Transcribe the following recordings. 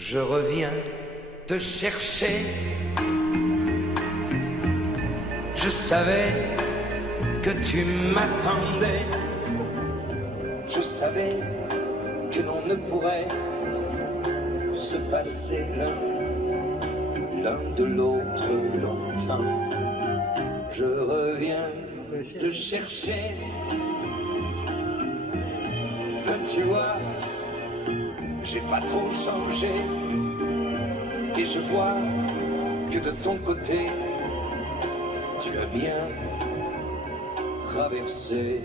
Je reviens te chercher. Je savais que tu m'attendais. Je savais que l'on ne pourrait se passer l'un de l'autre longtemps. Je reviens te chercher. Tu vois, j'ai pas trop changé. Et je vois que de ton côté, tu as bien traversé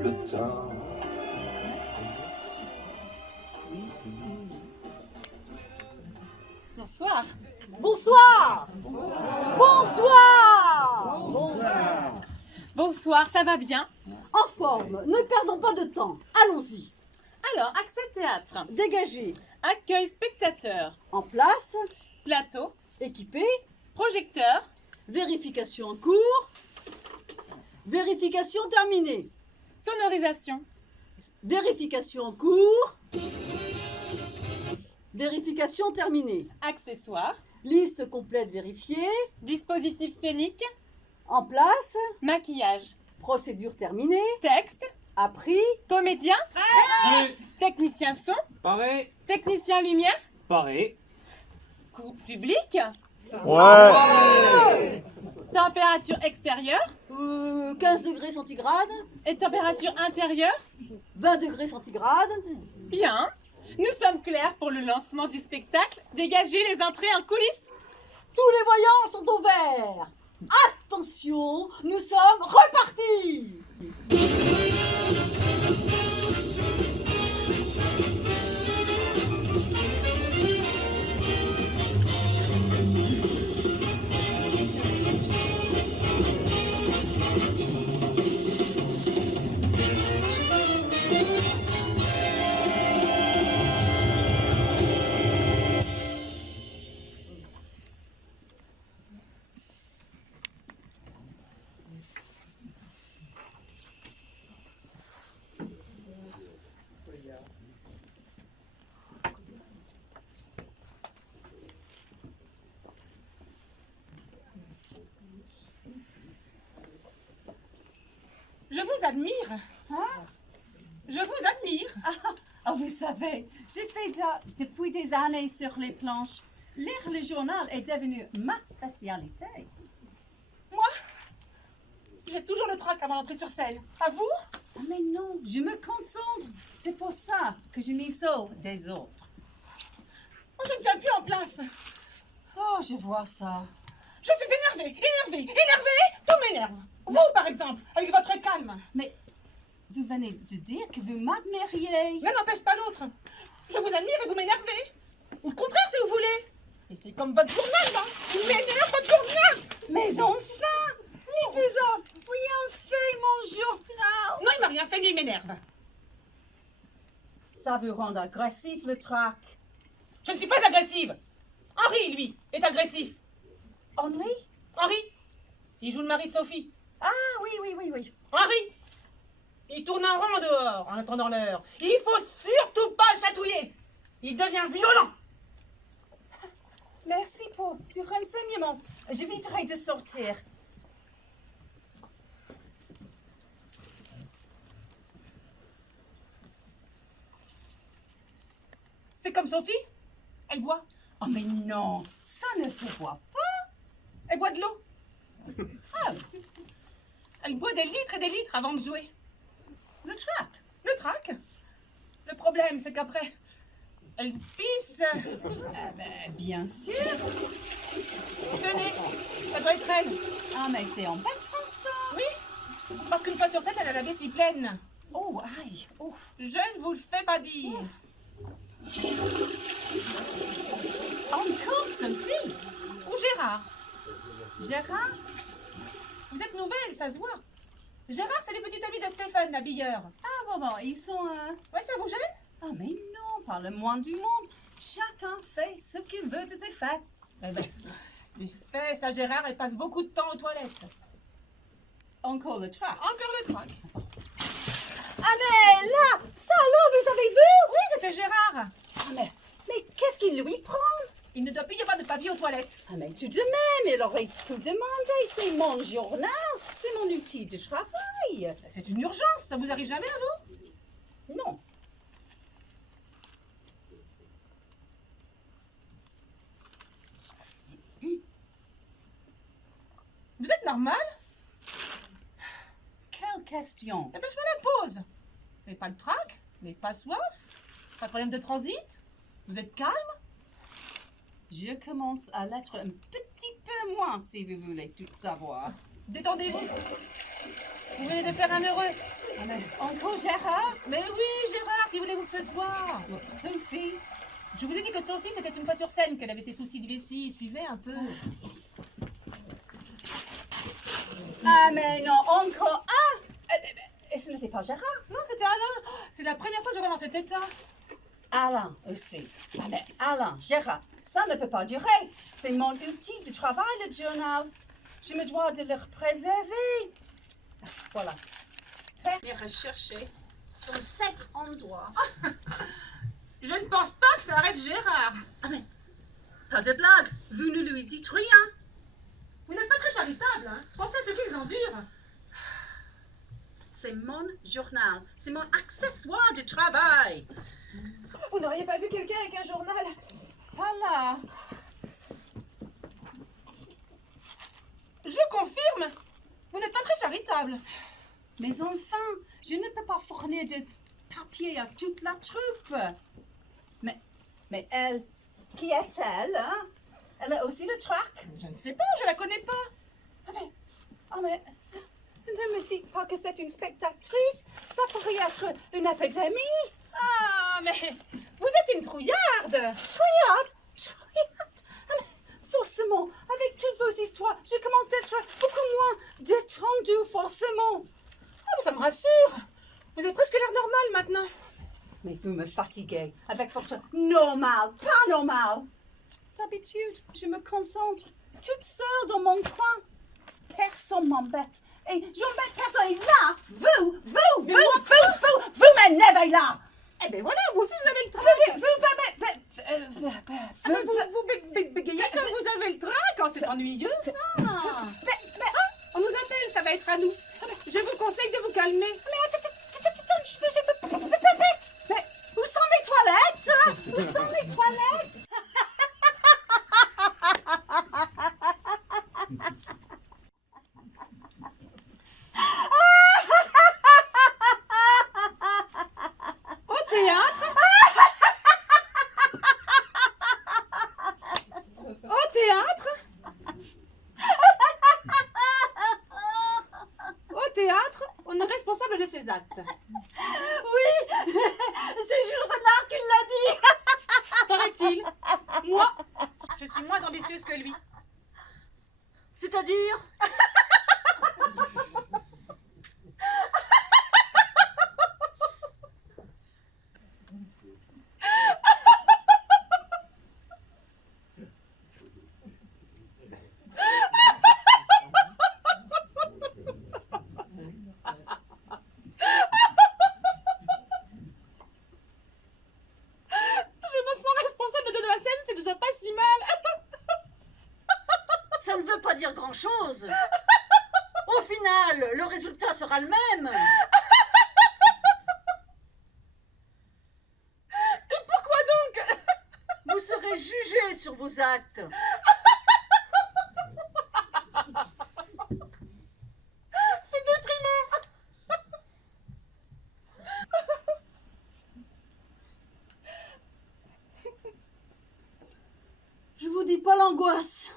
le temps. Bonsoir. Bonsoir. Bonsoir. Bonsoir. Bonsoir, ça va bien? En forme, ne perdons pas de temps. Allons-y. Alors, accès théâtre. Dégagé. Accueil spectateur. En place. Plateau. Équipé. Projecteur. Vérification en cours. Vérification terminée. Sonorisation. Vérification en cours. Vérification terminée. Accessoires. Liste complète vérifiée. Dispositif scénique. En place. Maquillage. Procédure terminée. Texte. Appris. Comédien. Technicien son. Pareil. Technicien lumière. Pareil. Public. Ouais. Température extérieure. 15 degrés centigrades. Et température intérieure. 20 degrés centigrades. Bien. Nous sommes clairs pour le lancement du spectacle. Dégagez les entrées en coulisses. Tous les voyants sont au vert. Attention, nous sommes repartis. Je vous admire. Je vous admire. Oh, vous savez, j'ai fait ça depuis des années sur les planches. Lire le journal est devenu ma spécialité. Moi, j'ai toujours le trac avant d'entrer sur scène. À vous? Oh, mais non, je me concentre. C'est pour ça que je m'isole des autres. Moi, je ne tiens plus en place. Oh, je vois ça. Je suis énervée. Tout m'énerve. Vous, par exemple, avec votre calme. Mais vous venez de dire que vous m'admiriez. L'un n'empêche pas l'autre. Je vous admire et vous m'énervez. Ou le contraire, si vous voulez. Et c'est comme votre journal, hein. Il m'énerve, votre journal. Mais enfin, il vous a rien fait, mon journal. Non, il m'a rien fait, mais il m'énerve. Ça vous rend agressif, le trac. Je ne suis pas agressive. Henri, lui, est agressif. Henri? Henri, il joue le mari de Sophie. Ah, oui. Henri, il tourne en rond dehors en attendant l'heure. Il faut surtout pas le chatouiller. Il devient violent. Merci pour du renseignement. J'éviterai de sortir. C'est comme Sophie. Elle boit. Oh, mais non, ça ne se voit pas. Elle boit de l'eau. Elle boit des litres et des litres avant de jouer. Le trac. Le trac. Le problème, c'est qu'après, elle pisse. Bien sûr. Tenez, ça doit être elle. Ah, mais c'est embêtant, ça. Oui, parce qu'une fois sur scène, elle a la vessie pleine. Oh, aïe. Oh. Je ne vous le fais pas dire. Encore Sophie. Ou Gérard. Gérard? Vous êtes nouvelle, ça se voit. Gérard, c'est le petit ami de Stéphane, l'habilleur. Ah, bon, ils sont... Ouais, ça vous gêne? Ah, mais non, pas le moins du monde. Chacun fait ce qu'il veut de ses fesses. Eh ben, les fesses à Gérard, elle passe beaucoup de temps aux toilettes. Encore le trac. Encore le trac. Ah mais là, ça alors, vous avez vu? Oui, c'était Gérard. Mais qu'est-ce qu'il lui prend? Il ne doit plus y avoir de papier aux toilettes. Ah, mais tout de même, il aurait pu demander. C'est mon journal, c'est mon outil de travail. C'est une urgence, ça vous arrive jamais à vous? Non. Vous êtes normal? Quelle question? Eh ben, je me la pose. Vous n'avez pas le trac? Vous n'avez pas soif? Pas de problème de transit? Vous êtes calme? Je commence à l'être un petit peu moins, si vous voulez tout savoir. Détendez-vous. Vous venez de faire un heureux. Ah, mais encore Gérard? Mais oui, Gérard, qui voulez-vous ce soir? Sophie? Je vous ai dit que Sophie, c'était une fois sur scène, qu'elle avait ses soucis de vessie. Suivez un peu. Ah, mais non, encore un! Et ce n'est pas Gérard? Non, c'était Alain. C'est la première fois que je vois dans cet état. Alain aussi. Ah, mais Alain, Gérard, ça ne peut pas durer. C'est mon outil de travail, le journal. Je me dois de le préserver. Voilà. Venir rechercher dans cet endroit. Je ne pense pas que ça arrête Gérard. Ah, mais pas de blague. Vous ne lui dites rien. Vous n'êtes pas très charitable, hein? Pensez à ce qu'ils endurent. C'est mon journal. C'est mon accessoire de travail. Vous n'auriez pas vu quelqu'un avec un journal? Voilà. Je confirme. Vous n'êtes pas très charitable. Mais enfin, je ne peux pas fournir de papier à toute la troupe. Mais elle, qui est-elle, hein? Elle a aussi le trac. Je ne sais pas, je la connais pas. Mais ne me dites pas que c'est une spectatrice. Ça pourrait être une épidémie. Ah, mais vous êtes une trouillarde. Trouillarde. Ah, mais forcément, avec toutes vos histoires, je commence d'être beaucoup moins détendue, forcément. Ah, mais ça me rassure. Vous avez presque l'air normal maintenant. Mais vous me fatiguez avec votre normal, pas normal. D'habitude, je me concentre toute seule dans mon coin. Personne m'embête. Et j'embête personne. Et là, vous m'énervez là. Eh bien voilà, vous aussi vous avez le trac. Vous bégayez comme vous avez le trac. Oh, c'est ennuyeux ça. On nous appelle, ça va être à nous. Je vous conseille de vous calmer. Mais où sont les toilettes? Où sont les toilettes? Au théâtre. Au théâtre. Au théâtre, on est responsable de ses actes. Oui, c'est Jules Renard qui l'a dit. Paraît-il. Moi, je suis moins ambitieuse que lui. C'est-à-dire? Je me sens responsable de la scène, c'est déjà pas si mal. Ça ne veut pas dire grand-chose. Au final, le résultat sera le même. Et pourquoi donc? Vous serez jugé sur vos actes. C'est déprimant. Je vous dis pas l'angoisse.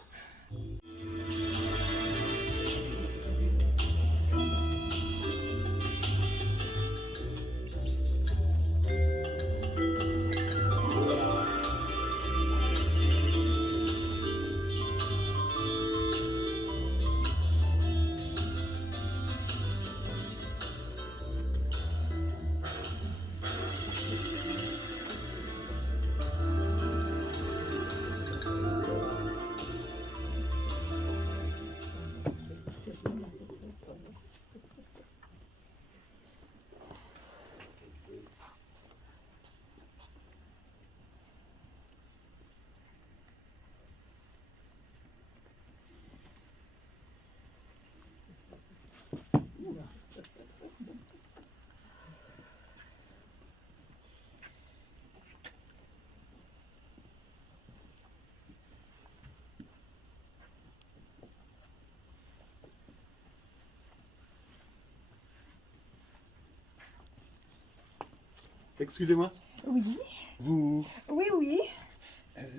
Excusez-moi, Oui, vous... oui.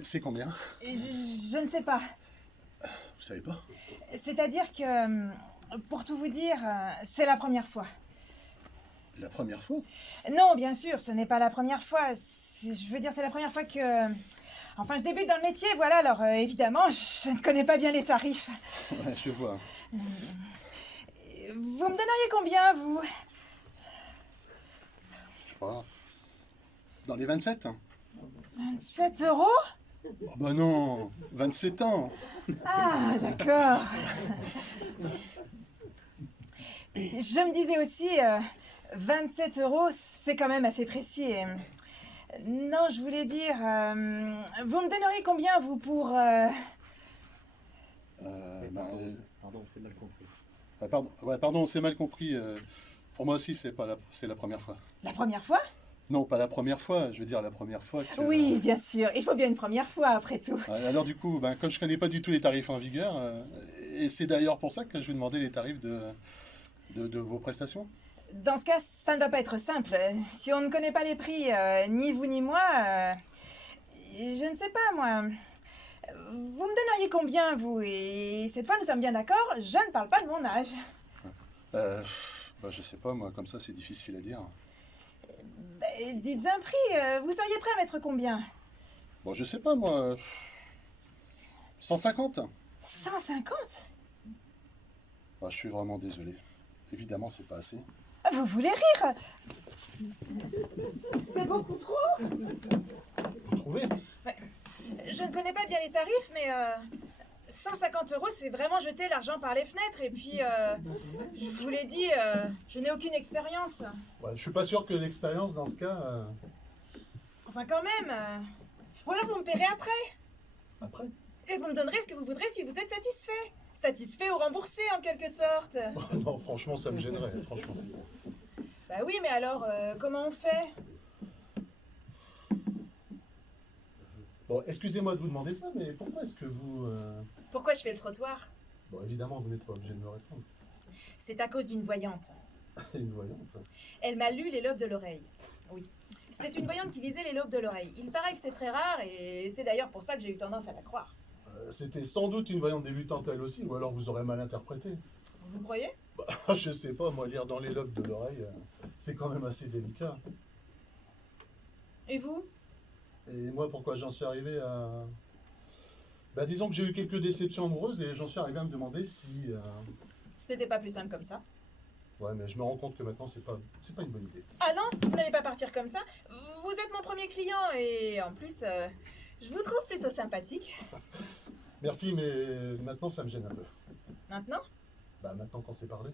c'est combien? Je ne sais pas. Vous savez pas? C'est-à-dire que, pour tout vous dire, c'est la première fois. La première fois? Non, bien sûr, ce n'est pas la première fois. Je veux dire, c'est la première fois que... Enfin, je débute dans le métier, voilà, alors évidemment, je ne connais pas bien les tarifs. Ouais, je vois. Vous me donneriez combien, vous? Je sais pas. Dans les 27? 27 euros? Oh bah non, 27 ans. Ah, d'accord. Je me disais aussi, 27 euros, c'est quand même assez précis. Non, je voulais dire, vous me donneriez combien, vous, pour... Pardon, c'est mal compris. Pardon, ouais, pardon, c'est mal compris. Pour moi aussi, c'est la première fois. La première fois? Non, pas la première fois, je veux dire la première fois que... Oui, bien sûr. Il faut bien une première fois, après tout. Alors du coup, comme je connais pas du tout les tarifs en vigueur, et c'est d'ailleurs pour ça que je vais demander les tarifs de vos prestations. Dans ce cas, ça ne va pas être simple. Si on ne connaît pas les prix, ni vous ni moi, je ne sais pas, moi. Vous me donneriez combien, vous? Et cette fois, nous sommes bien d'accord, je ne parle pas de mon âge. Je sais pas, moi, comme ça, c'est difficile à dire. Dites un prix, vous seriez prêt à mettre combien? Bon, je sais pas, moi... 150? 150? Je suis vraiment désolé. Évidemment, c'est pas assez. Vous voulez rire? C'est beaucoup trop? Vous trouvez? Je ne connais pas bien les tarifs, mais 150 euros, c'est vraiment jeter l'argent par les fenêtres. Et puis, je vous l'ai dit, je n'ai aucune expérience. Ouais, je suis pas sûr que l'expérience, dans ce cas... Enfin, quand même. Ou alors vous me paierez après. Après? Et vous me donnerez ce que vous voudrez si vous êtes satisfait. Satisfait ou remboursé, en quelque sorte. Non, franchement, ça me gênerait, franchement. Bah oui, mais alors, comment on fait? Bon, excusez-moi de vous demander ça, mais pourquoi est-ce que vous... Pourquoi je fais le trottoir? Bon, évidemment, vous n'êtes pas obligé de me répondre. C'est à cause d'une voyante. Une voyante. Elle m'a lu les lobes de l'oreille. Oui. C'était une voyante qui lisait les lobes de l'oreille. Il paraît que c'est très rare et c'est d'ailleurs pour ça que j'ai eu tendance à la croire. C'était sans doute une voyante débutante elle aussi, ou alors vous aurez mal interprété. Vous croyez? Je sais pas, moi, lire dans les lobes de l'oreille, c'est quand même assez délicat. Et vous? Et moi, pourquoi j'en suis arrivé à... disons que j'ai eu quelques déceptions amoureuses et j'en suis arrivé à me demander si... C'était pas plus simple comme ça. Ouais, mais je me rends compte que maintenant, c'est pas une bonne idée. Ah non, vous n'allez pas partir comme ça. Vous êtes mon premier client et en plus, je vous trouve plutôt sympathique. Merci, mais maintenant, ça me gêne un peu. Maintenant? Maintenant qu'on s'est parlé.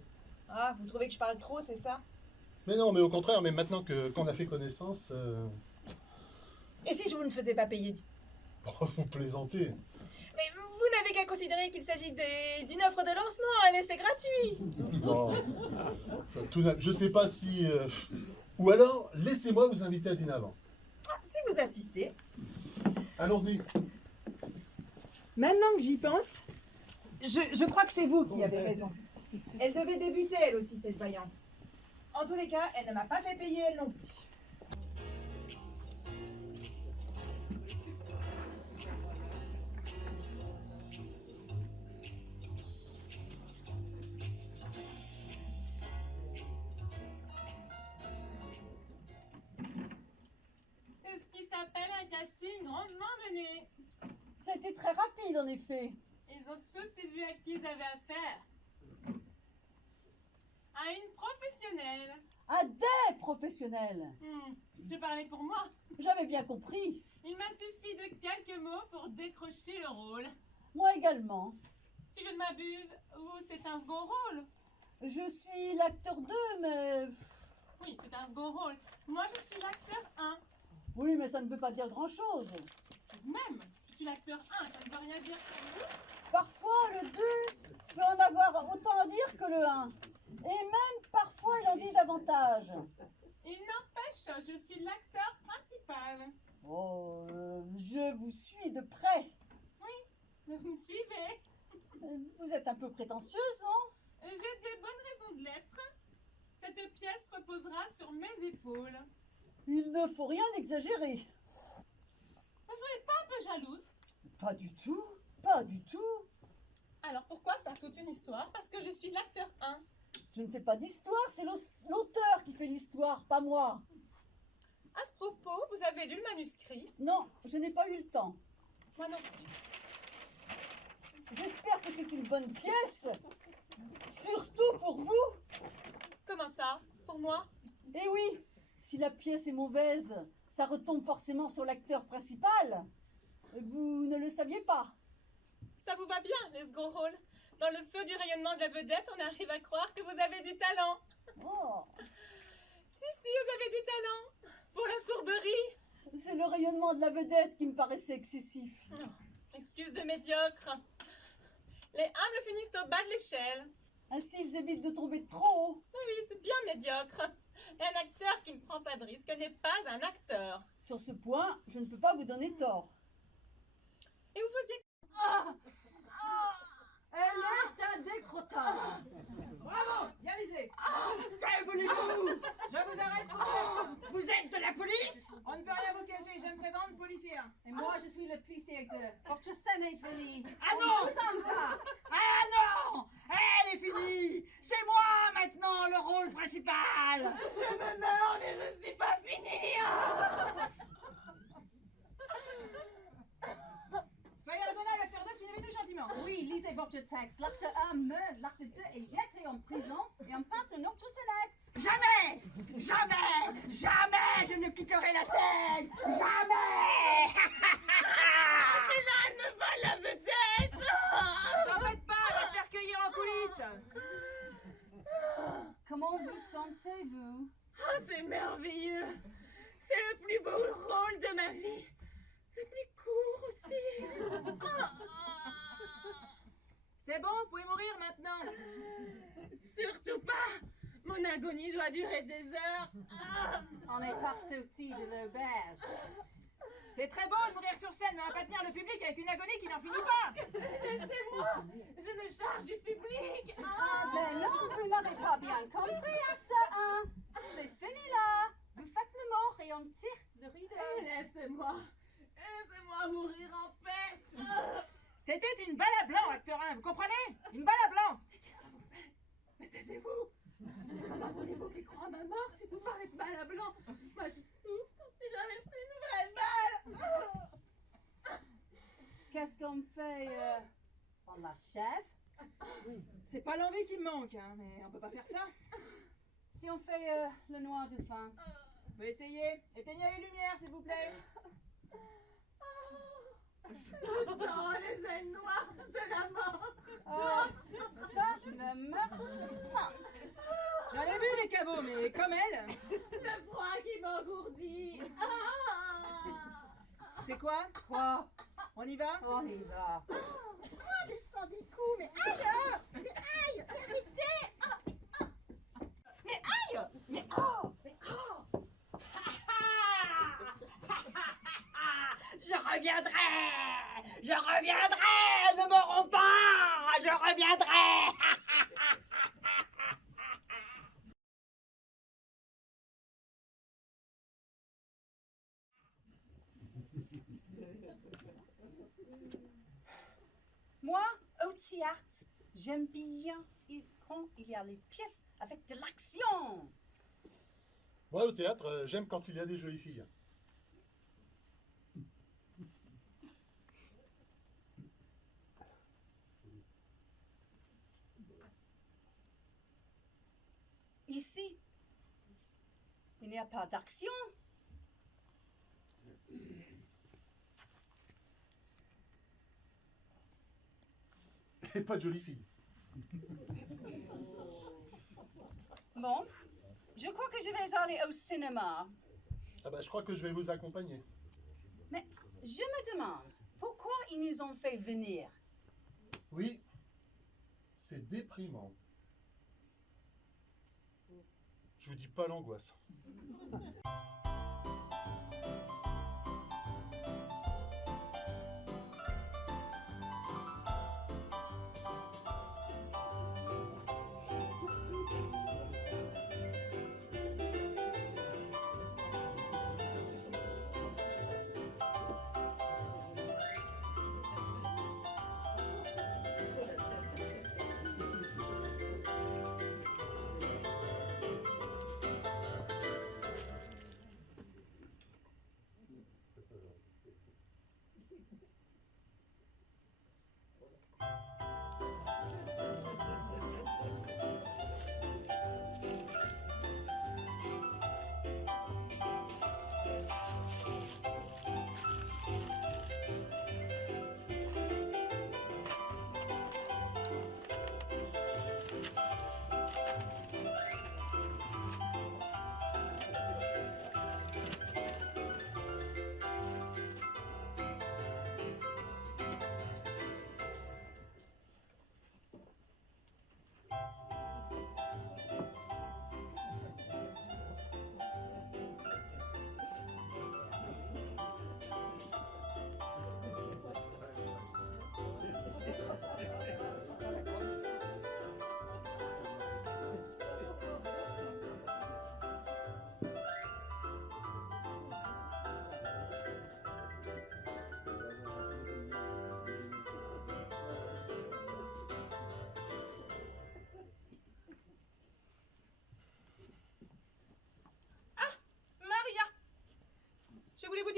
Ah, vous trouvez que je parle trop, c'est ça? Mais non, mais au contraire, mais maintenant qu'on a fait connaissance... Et si je vous ne faisais pas payer? Vous plaisantez. Mais vous n'avez qu'à considérer qu'il s'agit d'une offre de lancement, un essai gratuit. Non. Je sais pas si... Ou alors, laissez-moi vous inviter à dîner avant. Si vous insistez. Allons-y. Maintenant que j'y pense, je crois que c'est vous qui avez raison. Elle devait débuter, elle aussi, cette voyante. En tous les cas, elle ne m'a pas fait payer, elle non plus. C'est ce qui s'appelle un casting grandement mené. Ça a été très rapide en effet. Ils ont tout de suite vu à qui ils avaient affaire. À une professionnelle. À des professionnels. Je parlais pour moi. J'avais bien compris. Il m'a suffi de quelques mots pour décrocher le rôle. Moi également. Si je ne m'abuse, vous, c'est un second rôle. Je suis l'acteur 2, mais... Oui, c'est un second rôle. Moi, je suis l'acteur 1. Oui, mais ça ne veut pas dire grand-chose. Même, je suis l'acteur 1, ça ne veut rien dire pour vous. Parfois, le 2 peut en avoir autant à dire que le 1. Et même, parfois, il en dit davantage. Il n'empêche, je suis l'acteur principal. Oh, je vous suis de près. Vous me suivez? Vous êtes un peu prétentieuse, non? J'ai des bonnes raisons de l'être. Cette pièce reposera sur mes épaules. Il ne faut rien exagérer. Vous serez pas un peu jalouse? Pas du tout, pas du tout. Alors pourquoi faire toute une histoire? Parce que je suis l'acteur 1. Je ne fais pas d'histoire, c'est l'auteur qui fait l'histoire, pas moi. À ce propos, vous avez lu le manuscrit? Non, je n'ai pas eu le temps. Moi non plus. J'espère que c'est une bonne pièce. Surtout pour vous. Comment ça? Pour moi? Eh oui, si la pièce est mauvaise, ça retombe forcément sur l'acteur principal. Vous ne le saviez pas. Ça vous va bien, les second rôles? Dans le feu du rayonnement de la vedette, on arrive à croire que vous avez du talent. Oh, Si, vous avez du talent. Pour la fourberie. c'est le rayonnement de la vedette qui me paraissait excessif. Excuse de médiocre. Les humbles finissent au bas de l'échelle. Ainsi, ils évitent de tomber trop haut. Oui, c'est bien médiocre. Et un acteur qui ne prend pas de risque n'est pas un acteur. Sur ce point, je ne peux pas vous donner tort. Et vous faisiez... Elle est indécrottable. Bravo, bien visé. Que voulez-vous? Je vous arrête. Vous êtes de la police? On ne peut rien vous cacher, je me présente policier. Et moi, je suis le policier de votre scène est finie. Ah non! Ah non! Elle est finie! C'est moi maintenant le rôle principal! Je me meurs et je ne suis pas finie. Soyez raisonnable, acteur 2, suivez-nous gentiment. Oui, lisez votre texte. L'acte 1 meurt, l'acte 2 est jeté en prison et on passe à notre select. Jamais! Jamais! Jamais je ne quitterai la scène! Jamais! Mais là, elle me vole la vedette. N'en faites pas, elle va se faire cueillir en coulisses. Comment vous sentez-vous? Oh, c'est merveilleux. C'est le plus beau rôle de ma vie. Le plus court aussi. C'est bon, vous pouvez mourir maintenant. Surtout pas. Mon agonie doit durer des heures. On n'est pas sorti de l'auberge. C'est très beau de mourir sur scène, mais on va pas tenir le public avec une agonie qui n'en finit pas. Laissez-moi. Je me charge du public. Ah ben non, vous n'avez pas bien compris, acte 1. C'est fini là. Vous faites le mort et on tire le rideau. Laissez-moi. Laissez-moi mourir en paix. C'était une balle à blanc, acteur 1, vous comprenez? Une balle à blanc. Mais taisez-vous. Comment voulez-vous qu'il croie à ma mort si vous parlez de balle à blanc? Moi, je souffre comme si j'avais pris une vraie balle. Qu'est-ce qu'on fait? On l'achève? C'est pas l'envie qui me manque, hein, mais on peut pas faire ça. Si on fait le noir de fin. Vous pouvez essayer. Éteignez les lumières, s'il vous plaît. Je sens les ailes noires de la mort. Ça ne marche pas. J'en ai vu les cabots, mais comme elle. Le froid qui m'engourdit. C'est quoi? Quoi? On y va? On y va. Je sens des coups, mais aïe! Mais aïe! Mais arrêtez! Mais aïe! Mais oh! Mais oh! Je reviendrai! Je reviendrai! Ne mourons pas! Je reviendrai! Moi, au théâtre, j'aime bien quand il y a les pièces avec de l'action. Moi, au théâtre, j'aime quand il y a des jolies filles. Ici, il n'y a pas d'action. Et pas de jolies filles. Bon, je crois que je vais aller au cinéma. Ah bah, je crois que je vais vous accompagner. Mais je me demande, pourquoi ils nous ont fait venir? Oui, c'est déprimant. Je vous dis pas l'angoisse.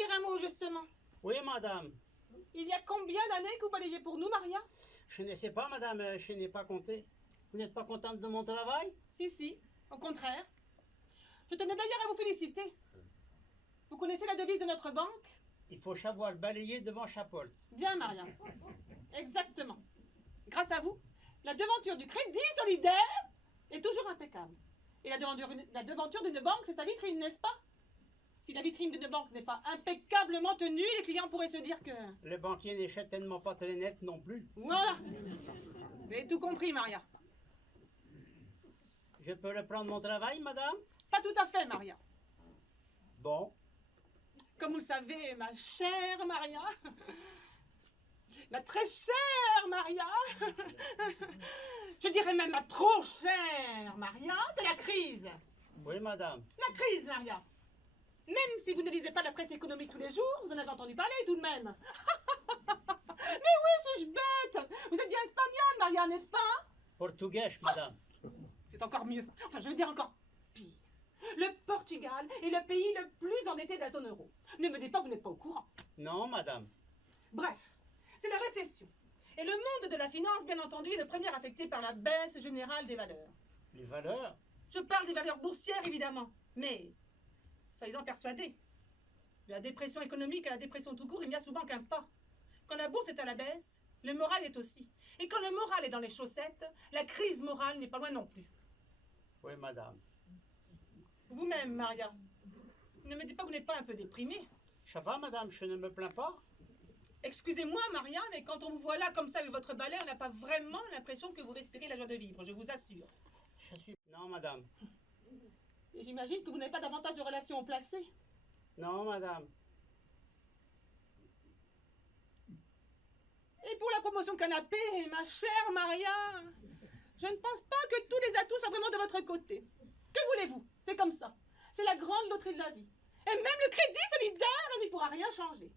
dire un mot, justement? Oui, madame. Il y a combien d'années que vous balayez pour nous, Maria? Je ne sais pas, madame, je n'ai pas compté. Vous n'êtes pas contente de mon travail? Si, au contraire. Je tenais d'ailleurs à vous féliciter. Vous connaissez la devise de notre banque? Il faut savoir balayer devant chapeau. Bien, Maria. Exactement. Grâce à vous, la devanture du Crédit Solidaire est toujours impeccable. Et la devanture d'une banque, c'est sa vitrine, n'est-ce pas? Si la vitrine d'une banque n'est pas impeccablement tenue, les clients pourraient se dire que... Le banquier n'est certainement pas très net non plus. Voilà. Vous avez tout compris, Maria. Je peux reprendre mon travail, madame? Pas tout à fait, Maria. Bon. Comme vous le savez, ma chère Maria, ma très chère Maria, je dirais même ma trop chère Maria, c'est la crise. Oui, madame. La crise, Maria. Même si vous ne lisez pas la presse économique tous les jours, vous en avez entendu parler tout de même. Mais oui, suis-je bête? Vous êtes bien espagnole, Maria, n'est-ce pas? Portugais, madame. C'est encore mieux. Enfin, je veux dire encore pire. Le Portugal est le pays le plus endetté de la zone euro. Ne me dites pas que vous n'êtes pas au courant. Non, madame. Bref, c'est la récession. Et le monde de la finance, bien entendu, est le premier affecté par la baisse générale des valeurs. Les valeurs? Je parle des valeurs boursières, évidemment. Mais, soyez-en persuadés, de la dépression économique à la dépression tout court, il n'y a souvent qu'un pas. Quand la bourse est à la baisse, le moral est aussi. Et quand le moral est dans les chaussettes, la crise morale n'est pas loin non plus. Oui, madame. Vous-même, Maria, ne me dites pas que vous n'êtes pas un peu déprimée. Ça va, madame, je ne me plains pas. Excusez-moi, Maria, mais quand on vous voit là comme ça avec votre balai, on n'a pas vraiment l'impression que vous respirez la joie de vivre, je vous assure. Je suis... Non, madame. Et j'imagine que vous n'avez pas davantage de relations placées. Non, madame. Et pour la promotion canapé, ma chère Maria, je ne pense pas que tous les atouts soient vraiment de votre côté. Que voulez-vous? C'est comme ça. C'est la grande loterie de la vie. Et même le Crédit Solidaire n'y pourra rien changer.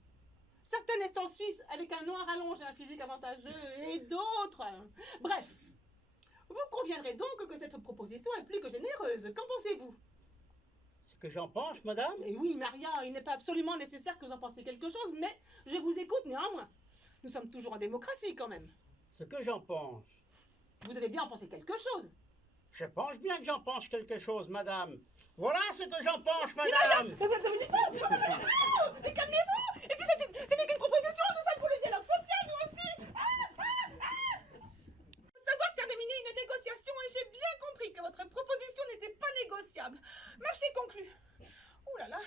Certaines naissent en Suisse avec un noir rallonge et un physique avantageux, et d'autres... Bref, vous conviendrez donc que cette proposition est plus que généreuse. Qu'en pensez-vous? Ce que j'en pense, madame? Et oui, Maria, il n'est pas absolument nécessaire que vous en pensiez quelque chose, mais je vous écoute néanmoins. Nous sommes toujours en démocratie, quand même. Ce que j'en pense? Vous devez bien en penser quelque chose. Je pense bien que j'en pense quelque chose, madame. Voilà ce que j'en pense, madame. Mais calmez-vous! Et puis c'était qu'une proposition, nous sommes pour le dialogue social, nous aussi! Savoir terminer une négociation, et j'ai bien compris que votre proposition n'était pas négociable. Marché conclu. Ouh là là,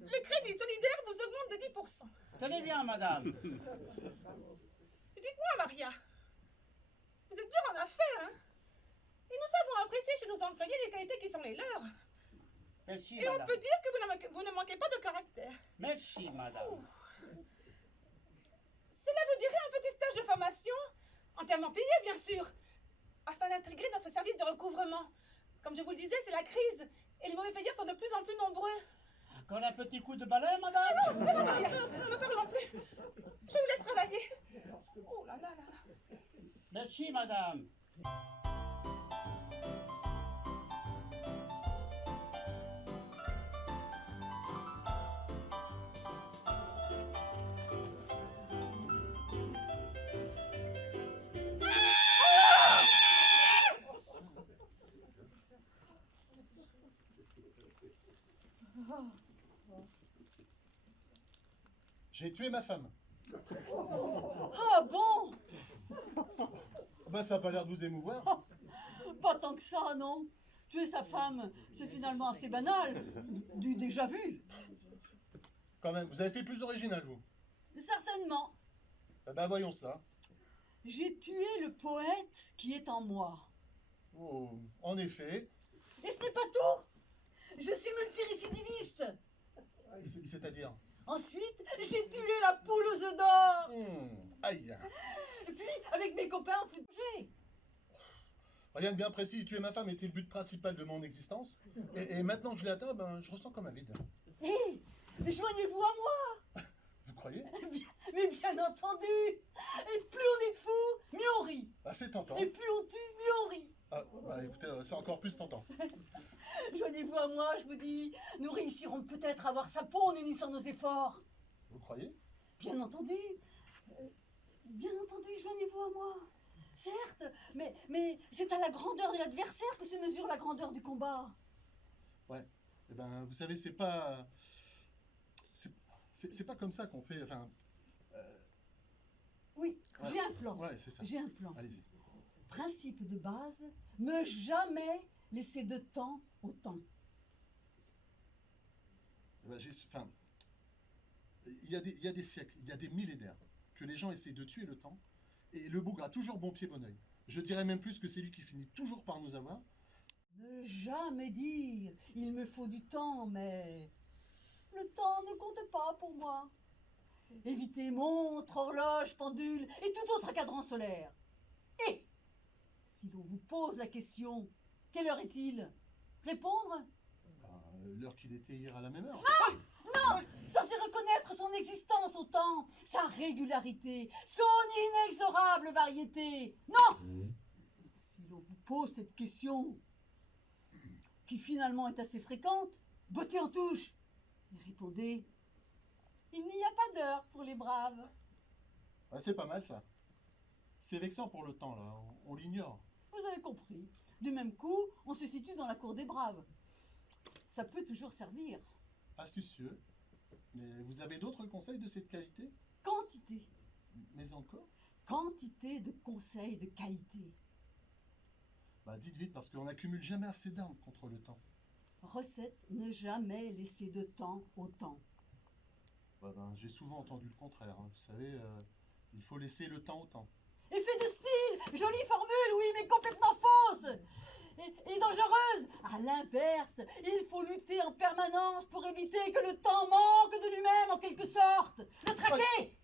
le Crédit Solidaire vous augmente de 10%. Tenez bien, madame. Dites-moi, Maria, vous êtes dur en affaires, hein? Et nous savons apprécier chez nos employés les qualités qui sont les leurs. Merci, Et on madame. peut dire que vous ne manquez pas de caractère. Merci, madame. Cela vous dirait un petit stage de formation, entièrement payé bien sûr, afin d'intégrer notre service de recouvrement. Comme je vous le disais, c'est la crise, et les mauvais payeurs sont de plus en plus nombreux. Encore un petit coup de balai, madame? Non, Maria, ne parlons plus. Je vous laisse travailler. Oh là là là là. Merci, madame. J'ai tué ma femme. Ah bon? Bah ça a pas l'air de vous émouvoir. Pas tant que ça, non. Tuer sa femme, c'est finalement assez banal. Du déjà vu. Quand même, vous avez fait plus original, vous. Certainement. Bah voyons cela. J'ai tué le poète qui est en moi. Oh, en effet. Et ce n'est pas tout. Je suis multirécidiviste. C'est-à-dire Ensuite, j'ai tué la poule aux œufs d'or. Aïe. Et puis, avec mes copains, on fout de Rien de bien précis, tuer ma femme était le but principal de mon existence. Et maintenant que je l'ai atteint, ben, je ressens comme un vide. Hé, joignez-vous à moi. Vous croyez? Mais bien entendu. Et plus on est de fous, mieux on rit. Ah, c'est tentant. Et plus on tue, mieux on rit. Ah, bah écoutez, c'est encore plus tentant. Joignez-vous à moi, je vous dis. Nous réussirons peut-être à avoir sa peau en unissant nos efforts. Vous croyez? Bien entendu. Bien entendu, joignez-vous à moi. Certes, mais c'est à la grandeur de l'adversaire que se mesure la grandeur du combat. Ouais. Eh ben, vous savez, c'est pas... C'est pas comme ça qu'on fait... Enfin... Oui, Ouais. j'ai un plan. Ouais, c'est ça. J'ai un plan. Allez-y. Principe de base, ne jamais laisser de temps au temps. Eh ben, enfin, il y a des siècles, il y a des millénaires que les gens essaient de tuer le temps, et le bougre a toujours bon pied, bon oeil. Je dirais même plus que c'est lui qui finit toujours par nous avoir. Ne jamais dire « il me faut du temps », mais le temps ne compte pas pour moi. Évitez montre, horloge, pendule et tout autre cadran solaire. Et si l'on vous pose la question « quelle heure est-il ?» Répondre L'heure qu'il était hier à la même heure. non, ça c'est reconnaître son existence au temps, sa régularité, son inexorable variété. Non. Si l'on vous pose cette question, qui finalement est assez fréquente, bottez en touche et répondez « il n'y a pas d'heure pour les braves Ouais, c'est pas mal ça. C'est vexant pour le temps, là. On l'ignore. ». Vous avez compris. Du même coup, on se situe dans la cour des braves. Ça peut toujours servir. Astucieux. Mais vous avez d'autres conseils de cette qualité? Quantité. Mais encore? Quantité de conseils de qualité. Bah dites vite, parce qu'on n'accumule jamais assez d'armes contre le temps. Recette, ne jamais laisser de temps au temps. Ben, j'ai souvent entendu le contraire. Hein. Vous savez, il faut laisser le temps au temps. Effet de style, jolie formule, oui, mais complètement fausse et dangereuse. À l'inverse, il faut lutter en permanence pour éviter que le temps manque de lui-même en quelque sorte. Le traquer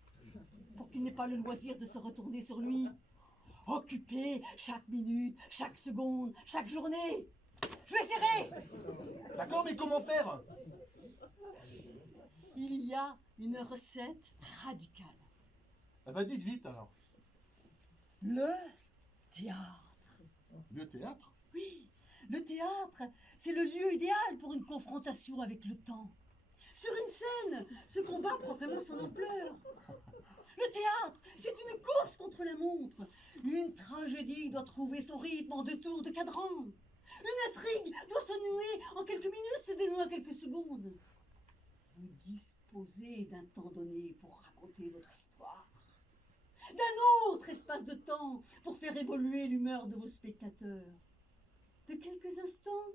pour qu'il n'ait pas le loisir de se retourner sur lui. Occuper chaque minute, chaque seconde, chaque journée. Je vais serrer. D'accord, mais comment faire? Il y a une recette radicale. Eh ben dites vite alors. Le théâtre. Le théâtre? Oui, le théâtre, c'est le lieu idéal pour une confrontation avec le temps. Sur une scène, ce combat prend vraiment son ampleur. Le théâtre, c'est une course contre la montre. Une tragédie doit trouver son rythme en 2 tours de cadran. Une intrigue doit se nouer en quelques minutes, se dénouer en quelques secondes. Vous disposez d'un temps donné pour raconter votre histoire. D'un autre espace de temps pour faire évoluer l'humeur de vos spectateurs. De quelques instants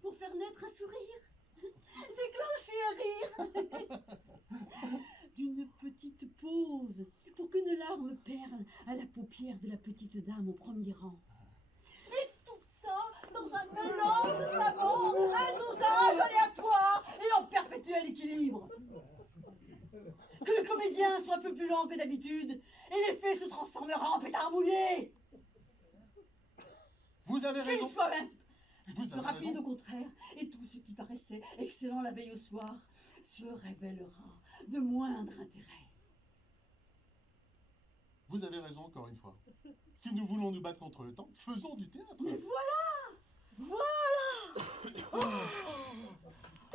pour faire naître un sourire, déclencher un rire. D'une petite pause pour qu'une larme perle à la paupière de la petite dame au premier rang. Et tout ça dans un mélange savant, un dosage aléatoire et en perpétuel équilibre. Que le comédien soit un peu plus lent que d'habitude et l'effet se transformera en pétard mouillé. Vous avez Qu'il raison. soit même un Vous petit peu avez rapide raison. au contraire, et tout ce qui paraissait excellent la veille au soir se révélera de moindre intérêt. Vous avez raison encore une fois. Si nous voulons nous battre contre le temps, faisons du théâtre. Mais voilà.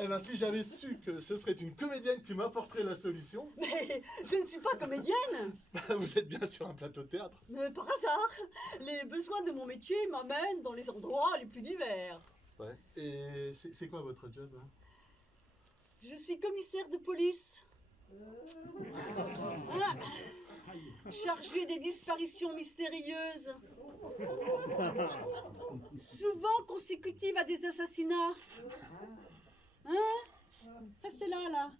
Eh ben si j'avais su que ce serait une comédienne qui m'apporterait la solution, Mais je ne suis pas comédienne, vous êtes bien sur un plateau de théâtre. mais par hasard. Les besoins de mon métier m'amènent dans les endroits les plus divers. Ouais. Et c'est quoi votre job hein? Je suis commissaire de police. Voilà. Chargée des disparitions mystérieuses. Souvent consécutives à des assassinats. Hein? Restez là, là.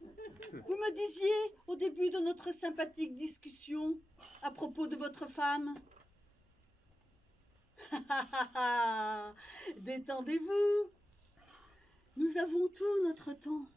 Vous me disiez au début de notre sympathique discussion à propos de votre femme. Détendez-vous. Nous avons tout notre temps.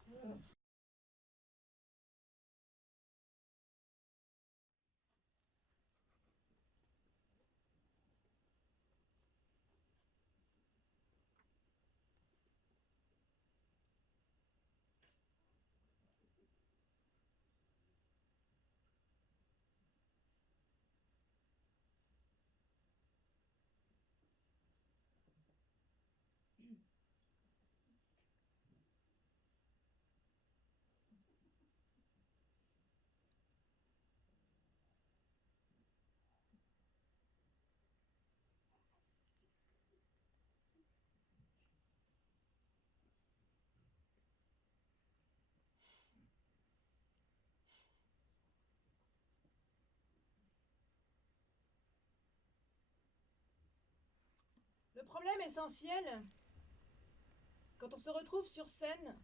problème essentiel, quand on se retrouve sur scène,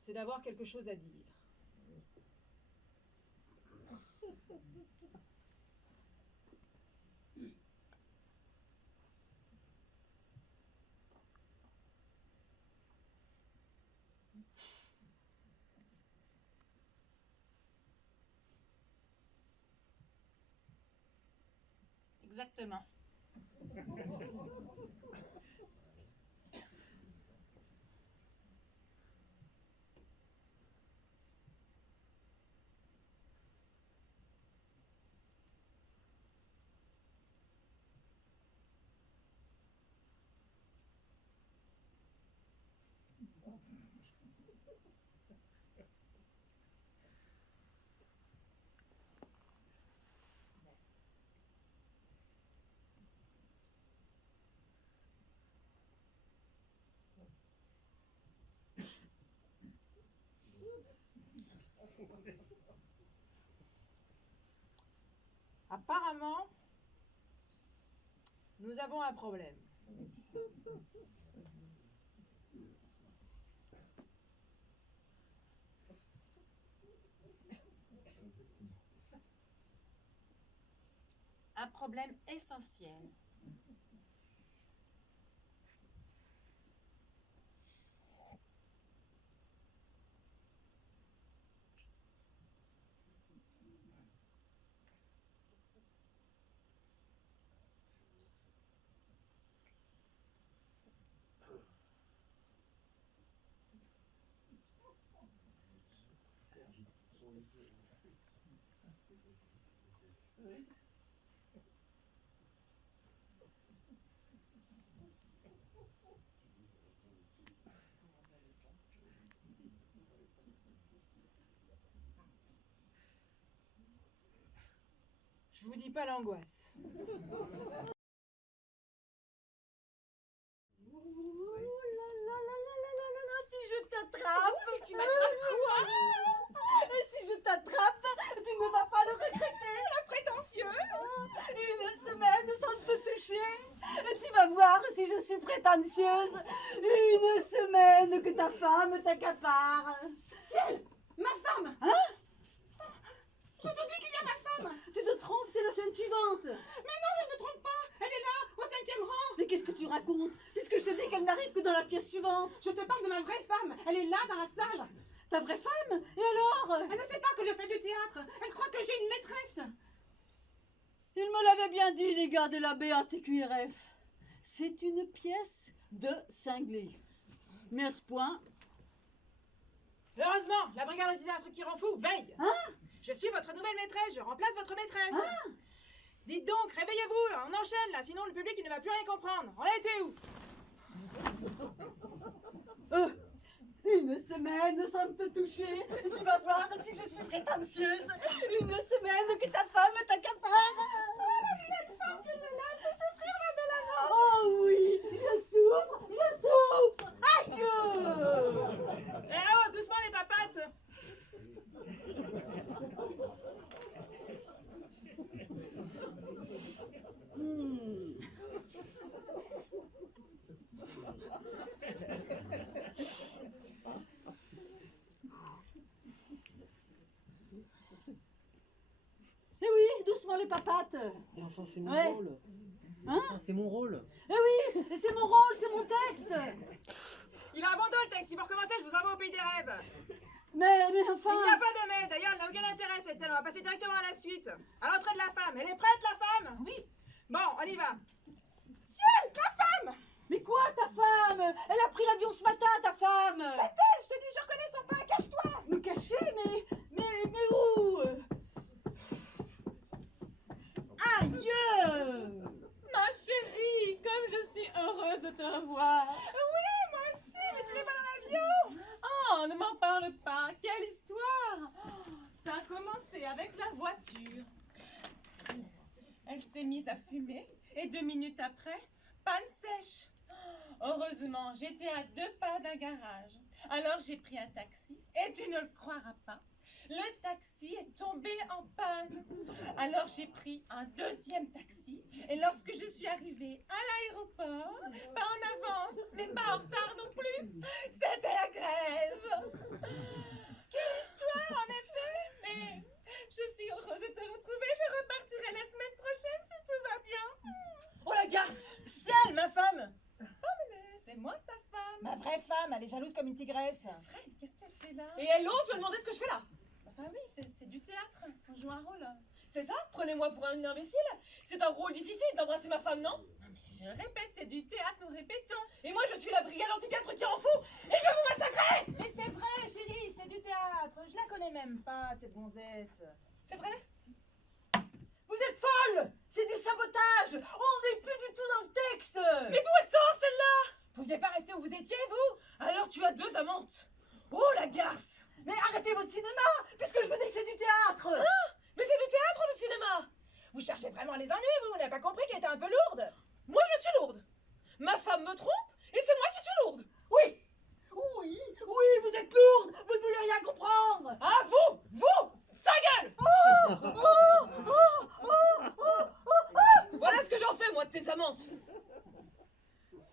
c'est d'avoir quelque chose à dire. Exactement. Apparemment, nous avons un problème. Un problème essentiel. Je vous dis pas l'angoisse. Si je t'attrape, si tu m'attrapes quoi? Et si je t'attrape, tu ne vas pas le regretter, la prétentieuse. Une semaine sans te toucher, tu vas voir si je suis prétentieuse. Une semaine que ta femme t'accapare. Ciel, ma femme. Hein? Je te dis qu'il y a ma femme. Tu te trompes, c'est la scène suivante. Mais non, je ne me trompe pas. Elle est là, au 5e rang. Mais qu'est-ce que tu racontes? Puisque je te dis qu'elle n'arrive que dans la pièce suivante. Je te parle de ma vraie femme. Elle est là, dans la salle. Ta vraie femme? Et alors? Elle ne sait pas que je fais du théâtre. Elle croit que j'ai une maîtresse. Il me l'avait bien dit, les gars de la BATQRF. C'est une pièce de cinglé. Mais à ce point... Heureusement, la brigade anti-théâtre qui rend fou veille. Hein? Je suis votre nouvelle maîtresse, je remplace votre maîtresse. Hein? Dites donc, réveillez-vous, on enchaîne là, sinon le public il ne va plus rien comprendre. On a été où? Une semaine sans te toucher, tu vas voir si je suis prétentieuse. Une semaine que ta femme t'accapare. Oh, la vilaine femme que je laisse de souffrir, ma belle amante. Oh oui, je souffre, je souffre. Aïe! Eh oh, doucement les papates. Eh oui, doucement les papates. Enfin, c'est mon Ouais. rôle. Hein? Enfin, c'est mon rôle. Eh oui, c'est mon rôle, c'est mon texte. Il a abandonné le texte, si vous recommencez, je vous envoie au pays des rêves. Mais Il n'y enfin... a pas de mais, d'ailleurs, elle n'a aucun intérêt cette scène, on va passer directement à la suite. À l'entrée de la femme, elle est prête la femme? Oui. Bon, on y va. Ciel, ta femme! Mais quoi, ta femme? Elle a pris l'avion ce matin, ta femme. C'est elle, je te dis, je reconnais son pas, cache-toi! Me cacher, mais où? Aïe! Ma chérie, comme je suis heureuse de te revoir. Oui, moi aussi, mais tu n'es pas dans l'avion! Oh, ne m'en parle pas. Quelle histoire! Ça a commencé avec la voiture. Elle s'est mise à fumer et 2 minutes après, panne sèche. Heureusement, j'étais à 2 pas d'un garage. Alors j'ai pris un taxi et tu ne le croiras pas. Le taxi est tombé tombé en panne. Alors j'ai pris un deuxième taxi et lorsque je suis arrivée à l'aéroport, pas en avance, mais pas en retard non plus, c'était la grève. Quelle histoire en effet, mais je suis heureuse de te retrouver. Je repartirai la semaine prochaine si tout va bien. Oh la garce! C'est elle, ma femme! C'est moi ta femme. Ma vraie femme, elle est jalouse comme une tigresse. Fred, qu'est-ce qu'elle fait là? Et elle ose me demander ce que je fais là. Bah oui, c'est du théâtre. On joue un rôle. C'est ça? Prenez-moi pour un imbécile. C'est un rôle difficile d'embrasser ma femme, non? Je répète, c'est du théâtre, nous répétons. Et moi, je suis la brigade anti-théâtre qui en fout. Et je vais vous massacrer! Mais c'est vrai, chérie, c'est du théâtre. Je la connais même pas, cette gonzesse. C'est vrai? Vous êtes folle! C'est du sabotage! On n'est plus du tout dans le texte! Mais d'où elle sort, celle-là? Vous ne pouviez pas rester où vous étiez, vous? Alors tu as 2 amantes. Oh, la garce! Mais arrêtez votre cinéma! Puisque je vous dis que c'est du théâtre! Mais c'est du théâtre ou du cinéma? Vous cherchez vraiment les ennuis, vous n'avez pas compris qu'elle était un peu lourde? Moi, je suis lourde. Ma femme me trompe et c'est moi qui suis lourde. Oui! Oui! Oui, vous êtes lourde! Vous ne voulez rien comprendre! Ah, vous! Ta gueule! Voilà ce que j'en fais, moi, de tes amantes.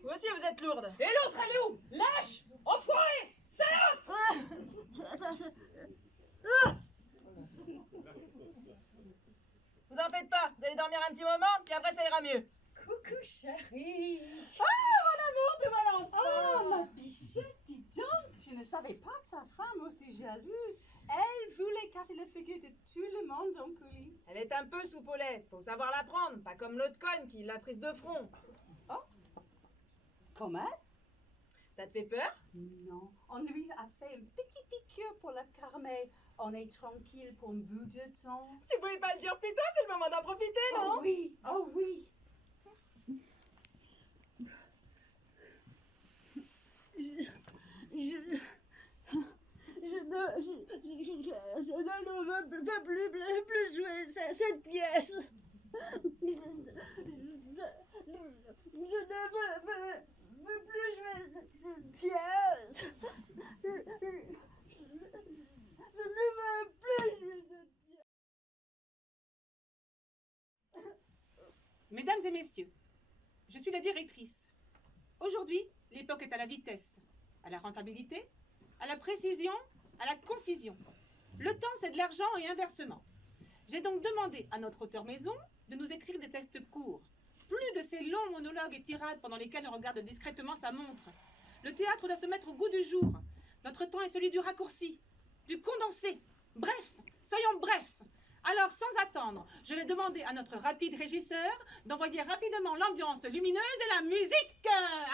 Vous aussi, vous êtes lourde. Et l'autre, elle est où? Lâche! Enfoiré! Salope! Vous en faites pas, vous allez dormir un petit moment, puis après ça ira mieux. Coucou chérie. Oh, ma bichette, dis donc! Je ne savais pas que ta femme aussi jalouse. Elle voulait casser la figure de tout le monde en coulisses. Elle est un peu soupe au lait, faut savoir la prendre, pas comme l'autre conne qui l'a prise de front. Comment? Ça te fait peur? Non, on lui a fait une petite piqûre pour la calmer. On est tranquille pour un bout de temps. Tu pouvais pas le dire plus tôt, c'est le moment d'en profiter, non? Oh oui, oh oui. Je ne veux plus jouer cette pièce. Je ne veux plus jouer cette pièce. Je ne veux plus jouer cette pièce. Mesdames et messieurs, je suis la directrice. Aujourd'hui, l'époque est à la vitesse, à la rentabilité, à la précision, à la concision. Le temps, c'est de l'argent et inversement. J'ai donc demandé à notre auteur maison de nous écrire des tests courts. Plus de ces longs monologues et tirades pendant lesquels on regarde discrètement sa montre. Le théâtre doit se mettre au goût du jour. Notre temps est celui du raccourci, du condensé. Bref, soyons brefs. Alors, sans attendre, je vais demander à notre rapide régisseur d'envoyer rapidement l'ambiance lumineuse et la musique.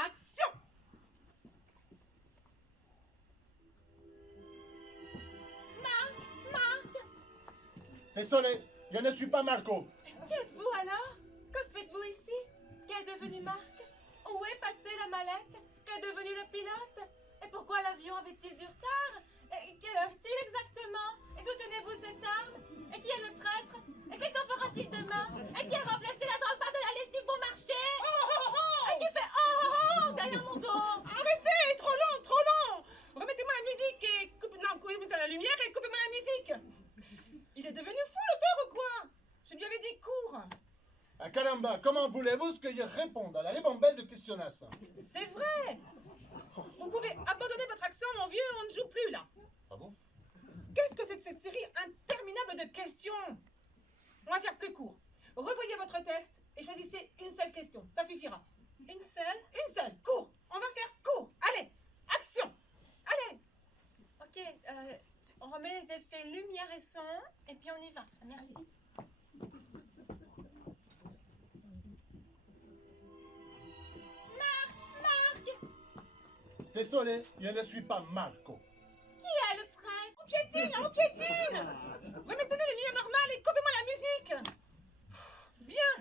Action! Désolé, je ne suis pas Marco. Qui êtes-vous alors? Que faites-vous ici? Qu'est devenu Marc? Où est passée la mallette? Qu'est devenu le pilote? Et pourquoi l'avion avait-il du retard? Et quelle heure est-il exactement? Et d'où tenez-vous cette arme? Et qui est le traître? Et qu'en fera-t-il demain? Et qui a remplacé la drogue par de la lessive bon marché? Et qui fait oh derrière mon dos? Arrêtez! Trop long, trop long! Remettez-moi la musique et coupez-moi la lumière et coupez-moi la musique! Il est devenu fou l'auteur ou quoi? Je lui avais dit cours. Ah, caramba, comment voulez-vous que je réponde à la ribambelle de questionnasse? C'est vrai. Vous pouvez abandonner votre accent, mon vieux, on ne joue plus là. Ah bon? Qu'est-ce que c'est que cette série interminable de questions? On va faire plus court. Revoyez votre texte et choisissez une seule question. Ça suffira. Une seule? Une seule. Court. On va faire court. Allez, action. Allez. Ok, on remet les effets lumière et son et puis on y va. Merci. Désolé, je ne suis pas Marco. Qui a le train? On piétine, on piétine. Remettez-nous les lumières normales et coupez-moi la musique. Bien.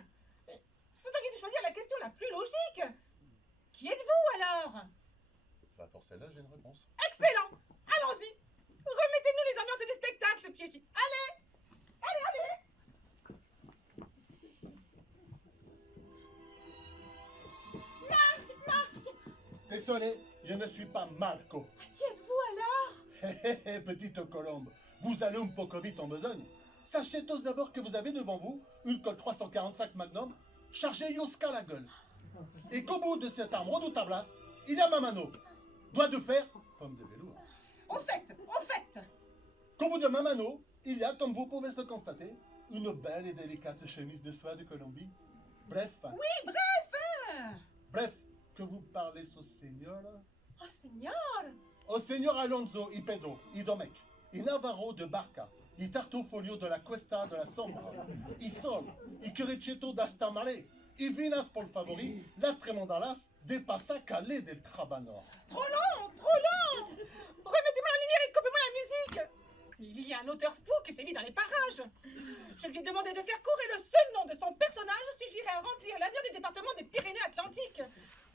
Vous auriez dû choisir la question la plus logique. Qui êtes-vous alors? Bah pour celle-là, j'ai une réponse. Excellent. Allons-y. Remettez-nous les ambiances du spectacle, Piégis. Allez. Allez, allez. Marc, Marc. Désolé, je ne suis pas Marco. Qui êtes-vous alors? Hé hé hé, petite colombe, vous allez un peu vite en besogne. Sachez tous d'abord que vous avez devant vous une Colt 345 Magnum chargée jusqu'à la gueule. Et qu'au bout de cette arme redoutablasse, il y a Mamano. Doigt de fer, pomme de velours. Au fait, Qu'au bout de Mamano, il y a, comme vous pouvez le constater, une belle et délicate chemise de soie de Colombie. Bref. oui, Bref, que vous parlez au Seigneur. Oh, Seigneur! Au Seigneur Alonso y Pedro, y Domecq, y Navarro de Barca, y Tartufolio de la Cuesta de la Sombra, y Sol, y Curichetto d'Astamare, y Vinas por favori, las Tremondalas, de Passa Calais del Trabanor. Trop long! Remettez-moi la lumière et coupez-moi la musique! Il y a un auteur fou qui sévit dans les parages. Je lui ai demandé de faire court et le seul nom de son personnage suffirait à remplir l'avenir du département des Pyrénées-Atlantiques.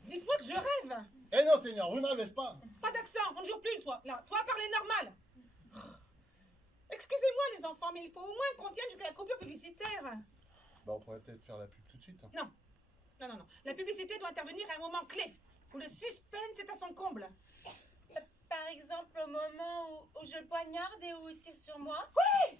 Dites-moi que je rêve. Eh non, Seigneur, vous n'avez pas. Pas d'accent, on ne joue plus, toi. Là, toi, parlez normal. Excusez-moi, les enfants, mais il faut au moins qu'on tienne jusqu'à la coupure publicitaire. Bah, on pourrait peut-être faire la pub tout de suite. Non. La publicité doit intervenir à un moment clé, où le suspense est à son comble. Par exemple, au moment où je poignarde et où il tire sur moi. Oui!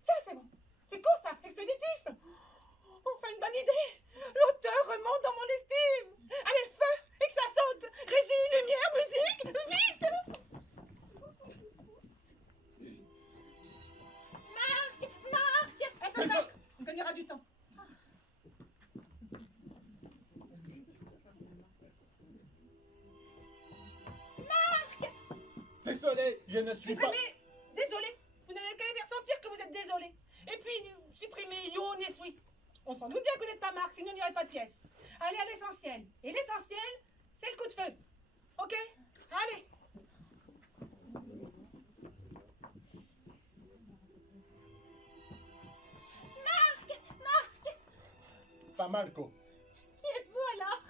Ça, c'est bon. C'est court, ça. Expéditif. Enfin, une bonne idée. L'auteur remonte dans mon estime. Allez, feu! Et que ça saute. Régie, lumière, musique, vite! Elle se sac. On gagnera du temps. Désolé, je ne suis pas... Supprimez! Désolé. Vous n'avez qu'à les faire sentir que vous êtes désolé. Et puis, supprimez yo ne suis. On s'en doute bien que vous n'êtes pas Marx, sinon il n'y aurait pas de pièce. Allez à l'essentiel. Et l'essentiel, c'est le coup de feu. Ok? Allez! Pas Marco. Qui êtes-vous alors?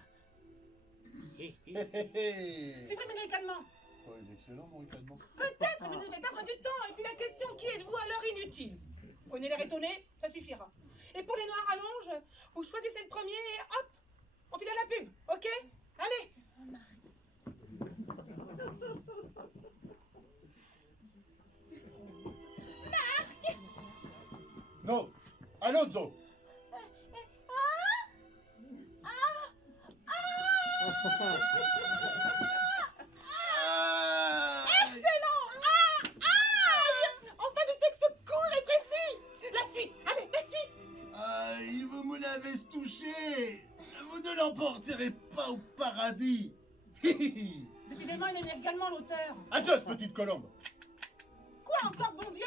Hé, hé, hé. Supprimez ricanement. Oh, il est excellent, mon ricanement. Peut-être, mais ne faites perdre du temps. Et puis la question qui êtes-vous alors inutile. Prenez l'air étonné, ça suffira. Et pour les noirs à longe, vous choisissez le premier et hop, on file à la pub, ok? Allez! Non, Alonso. Excellent! Enfin du texte court et précis! La suite! Allez, la suite! Vous me l'avez touché. Vous ne l'emporterez pas au paradis. Décidément, il aime également l'auteur. Adios, petite colombe. Quoi encore, bon Dieu?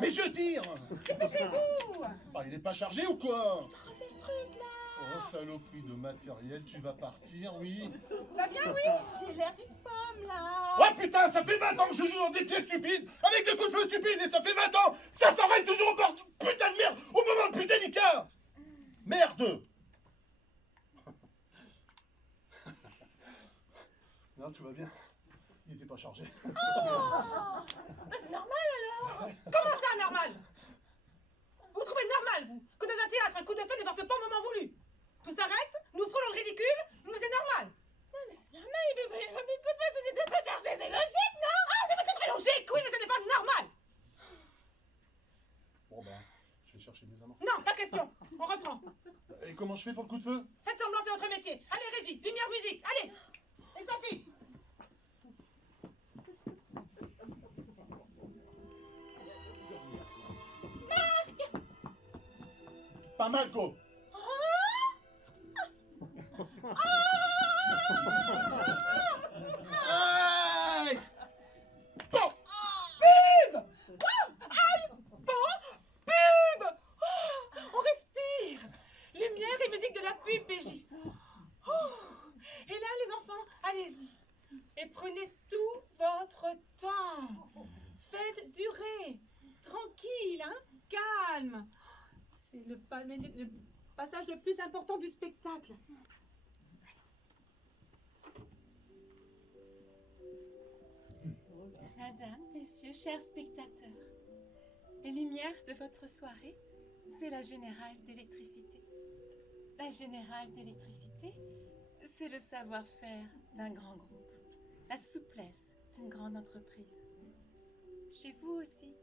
Mais je tire. Dépêchez-vous! Ah, il est pas chargé ou quoi? Refais le truc là. Oh, saloperie de matériel, tu vas partir, oui. Ça vient, oui? J'ai l'air d'une pomme là. Oh putain, ça fait 20 ans que je joue dans des pièces stupides, avec des coups de feu stupides, et ça fait 20 ans que ça s'enraye toujours au bord de putain de merde, au moment le plus délicat. Merde. Non, tout va bien. Il était pas chargé. Mais c'est normal alors! Comment ça, normal? Vous trouvez normal, vous, que dans un théâtre, un coup de feu ne parte pas au moment voulu? Tout s'arrête, nous frôlons le ridicule, mais c'est normal! Non, mais c'est normal, il peut pas y avoir des coups de feu, ce n'était pas chargé, c'est logique, non? Ah, c'est peut-être très logique, oui, mais ce n'est pas normal! Bon ben, je vais chercher des amants. Non, pas question, on reprend. Et comment je fais pour le coup de feu? Faites semblant, c'est votre métier. Allez, Régie, lumière, musique, allez! Et Sophie! Pas Marco. Aïe. Bon. Pub! Aïe! Bon! Pub! Oh, on respire! Lumière et musique de la pub, PJ. Oh, et là, les enfants, allez-y. Et prenez tout votre temps. Faites durer. Tranquille, hein? Calme. C'est le passage le plus important du spectacle. Madame, messieurs, chers spectateurs, les lumières de votre soirée, c'est la générale d'électricité. La générale d'électricité, c'est le savoir-faire d'un grand groupe, la souplesse d'une grande entreprise. Chez vous aussi,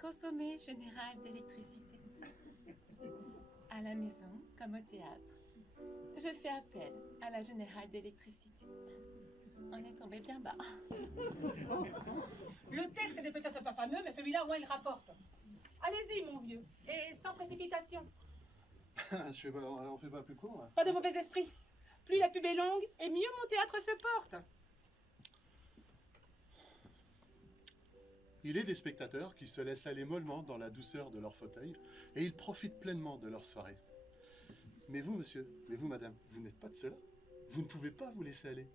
Consommer général d'électricité. À la maison comme au théâtre, je fais appel à la générale d'électricité. On est tombé bien bas. Le texte n'est peut-être pas fameux, mais celui-là, au moins, il rapporte. Allez-y, mon vieux, et sans précipitation. On fait pas plus court, là. Pas de mauvais esprit. Plus la pub est longue, et mieux mon théâtre se porte. Il est des spectateurs qui se laissent aller mollement dans la douceur de leur fauteuil et ils profitent pleinement de leur soirée. Mais vous, monsieur, mais vous, madame, vous n'êtes pas de cela. Vous ne pouvez pas vous laisser aller.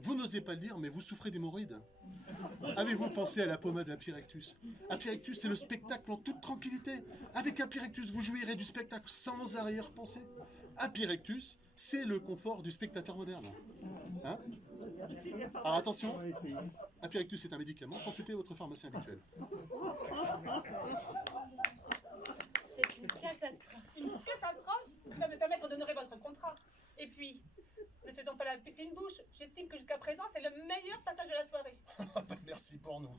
Vous n'osez pas le dire, mais vous souffrez d'hémorroïdes. Avez-vous pensé à la pommade Apiractus? Apiractus, c'est le spectacle en toute tranquillité. Avec Apiractus, vous jouirez du spectacle sans arrière-pensée. Apiractus, c'est le confort du spectateur moderne. Hein? Alors attention, Apiractus est un médicament, consultez votre pharmacien habituel. C'est une catastrophe. Une catastrophe va me permettre d'honorer votre contrat. Et puis, ne faisons pas la fine bouche. J'estime que jusqu'à présent, c'est le meilleur passage de la soirée. Merci pour nous.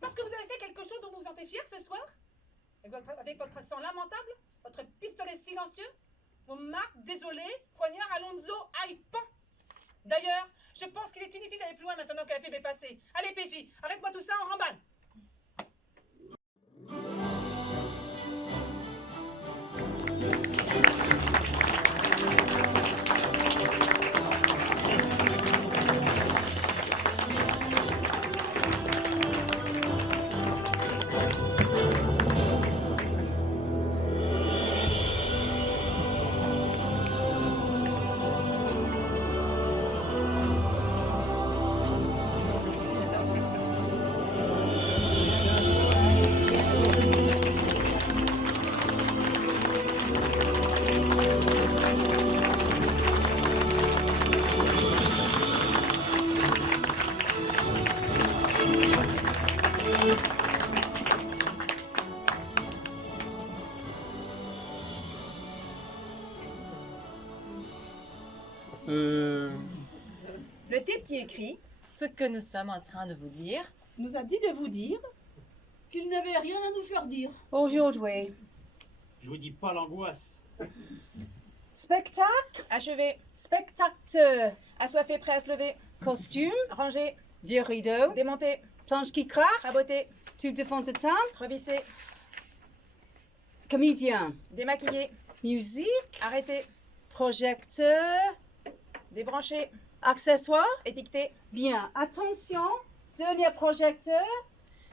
Parce que vous avez fait quelque chose dont vous vous sentez fier ce soir. Avec votre accent lamentable, votre pistolet silencieux, vos marques désolées, poignard Alonso, aïe, pan. D'ailleurs, je pense qu'il est inutile d'aller plus loin maintenant que la pub est passée. Allez, PJ, arrête-moi tout ça en remballe. Le type qui écrit ce que nous sommes en train de vous dire Nous a dit de vous dire Qu'il n'avait rien à nous faire dire. Aujourd'hui, Je vous dis pas l'angoisse. spectacle, achevé, spectateur, assoiffé, prêt à se lever, costume, rangé, vieux rideau, démonté, planche qui craque, raboté, tube de fond de teint, revissé, comédien, démaquillé, musique, arrêté, projecteur, débranché, accessoires. étiqueté, Bien, attention, dernier projecteur,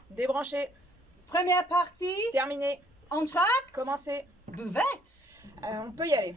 débranché, première partie, terminé, entracte, commencé. buvette. On peut y aller.